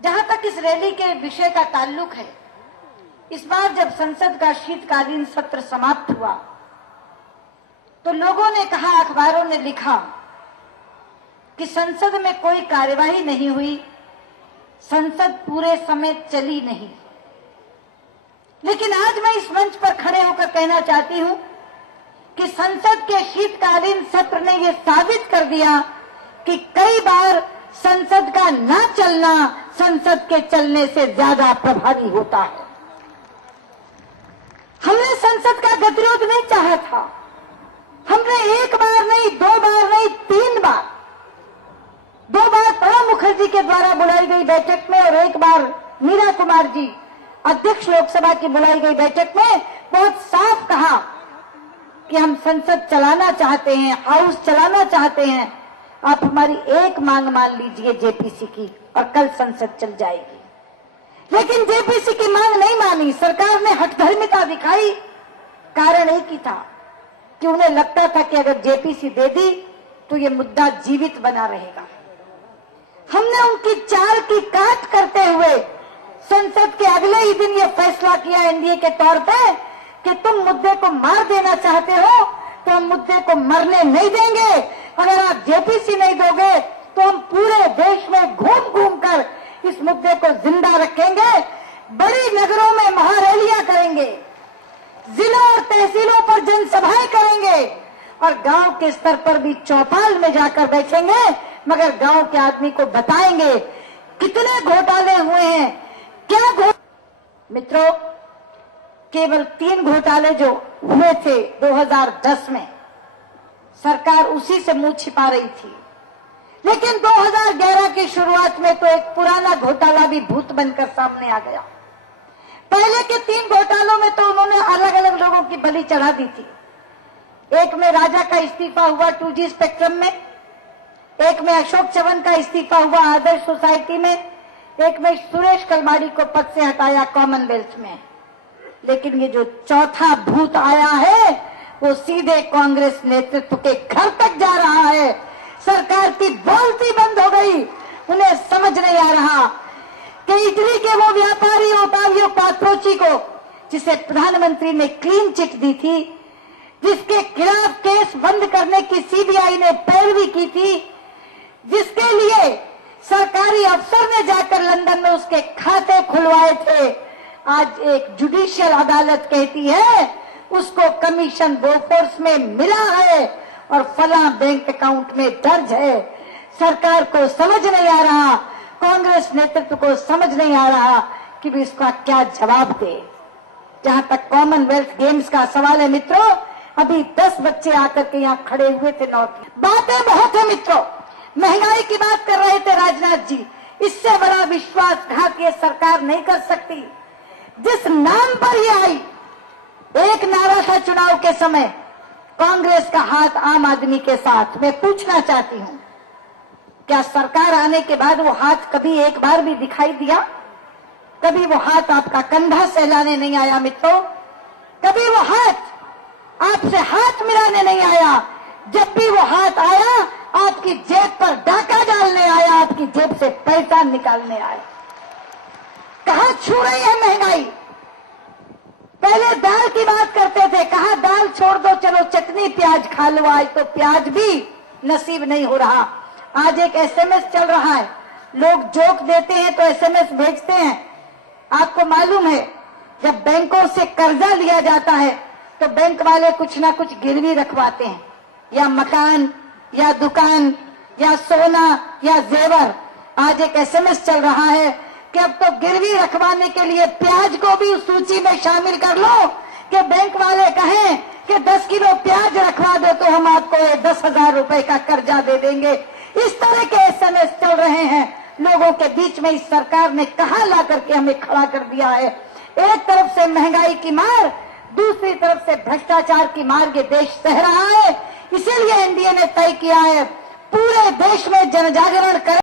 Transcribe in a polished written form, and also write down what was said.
जहां तक इस रैली के विषय का ताल्लुक है, इस बार जब संसद का शीतकालीन सत्र समाप्त हुआ तो लोगों ने कहा, अखबारों ने लिखा कि संसद में कोई कार्यवाही नहीं हुई, संसद पूरे समय चली नहीं। लेकिन आज मैं इस मंच पर खड़े होकर कहना चाहती हूं कि संसद के शीतकालीन सत्र ने यह साबित कर दिया कि कई बार संसद का न चलना संसद के चलने से ज्यादा प्रभावी होता है। हमने संसद का गतिरोध नहीं चाहा था। हमने एक बार नहीं, दो बार नहीं, तीन बार, दो बार प्रणब मुखर्जी के द्वारा बुलाई गई बैठक में और एक बार मीरा कुमार जी अध्यक्ष लोकसभा की बुलाई गई बैठक में बहुत साफ कहा कि हम संसद चलाना चाहते हैं, हाउस चलाना चाहते हैं। आप हमारी एक मांग मान लीजिए जेपीसी की और कल संसद चल जाएगी। लेकिन जेपीसी की मांग नहीं मानी, सरकार ने हठधर्मिता दिखाई। कारण एक ही था कि उन्हें लगता था कि अगर जेपीसी दे दी तो ये मुद्दा जीवित बना रहेगा। हमने उनकी चाल की काट करते हुए संसद के अगले ही दिन ये फैसला किया एनडीए के तौर पे कि तुम मुद्दे को मार देना चाहते हो तो हम मुद्दे को मरने नहीं देंगे। अगर आप जेपीसी नहीं दोगे तो हम पूरे देश में घूम घूम कर इस मुद्दे को जिंदा रखेंगे। बड़ी नगरों में महारैलियां करेंगे, जिलों और तहसीलों पर जनसभाएं करेंगे और गांव के स्तर पर भी चौपाल में जाकर बैठेंगे, मगर गांव के आदमी को बताएंगे कितने घोटाले हुए हैं, क्या मित्रों, केवल 3 घोटाले जो हुए थे 2010 में, सरकार उसी से मुंह छिपा रही थी। लेकिन 2011 की शुरुआत में तो एक पुराना घोटाला भी भूत बनकर सामने आ गया। पहले के 3 घोटालों में तो उन्होंने अलग अलग लोगों की बलि चढ़ा दी थी। एक में राजा का इस्तीफा हुआ 2G स्पेक्ट्रम में, एक में अशोक चव्हाण का इस्तीफा हुआ आदर्श सोसाइटी में, एक में सुरेश कलमाड़ी को पद से हटाया कॉमनवेल्थ में। लेकिन ये जो चौथा भूत आया है वो सीधे कांग्रेस नेतृत्व के घर तक जा रहा है। सरकार की बोलती बंद हो गई। उन्हें समझ नहीं आ रहा कि इटली के वो व्यापारी ओटावियो पात्रोची को, जिसे प्रधानमंत्री ने क्लीन चिट दी थी, जिसके खिलाफ केस बंद करने की सीबीआई ने पैरवी की थी, जिसके लिए सरकारी अफसर ने जाकर लंदन में उसके खाते खुलवाए थे, आज एक जुडिशियल अदालत कहती है उसको कमीशन बोफोर्स में मिला है और फला बैंक अकाउंट में दर्ज है। सरकार को समझ नहीं आ रहा, कांग्रेस नेतृत्व को समझ नहीं आ रहा कि भी इसका क्या जवाब दे। जहां तक कॉमनवेल्थ गेम्स का सवाल है मित्रों, अभी 10 बच्चे आकर के यहाँ खड़े हुए थे नॉर्थ। बातें बहुत है मित्रों, महंगाई की बात कर रहे थे राजनाथ जी, इससे बड़ा विश्वासघात ये सरकार नहीं कर सकती। जिस नाम पर ये आई, एक नारा था चुनाव के समय, कांग्रेस का हाथ आम आदमी के साथ। मैं पूछना चाहती हूं, क्या सरकार आने के बाद वो हाथ कभी एक बार भी दिखाई दिया? कभी वो हाथ आपका कंधा सहलाने नहीं आया मित्रों? कभी वो हाथ आपसे हाथ मिलाने नहीं आया? जब भी वो हाथ आया आपकी जेब पर डाका डालने आया, आपकी जेब से पैसा निकालने आया। कहां छू रही है महंगाई? पहले दाल की बात करते थे, कहा दाल छोड़ दो, चलो चटनी प्याज खा लो। आज तो प्याज भी नसीब नहीं हो रहा। आज एक एसएमएस चल रहा है, लोग जोक देते हैं तो एसएमएस भेजते हैं। आपको मालूम है जब बैंकों से कर्जा लिया जाता है तो बैंक वाले कुछ ना कुछ गिरवी रखवाते हैं, या मकान या दुकान या सोना या जेवर। आज एक एसएमएस चल रहा है कि अब तो गिरवी रखवाने के लिए प्याज को भी उस सूची में शामिल कर लो कि बैंक वाले कहें कि 10 किलो प्याज रखवा दो तो हम आपको 10,000 रुपए का कर्जा दे देंगे। इस तरह के एसएमएस चल रहे हैं लोगों के बीच में। इस सरकार ने कहां ला करके हमें खड़ा कर दिया है। एक तरफ से महंगाई की मार, दूसरी तरफ से भ्रष्टाचार की मार ये देश सह रहा है। इसीलिए एनडीए ने तय किया है पूरे देश में जनजागरण कर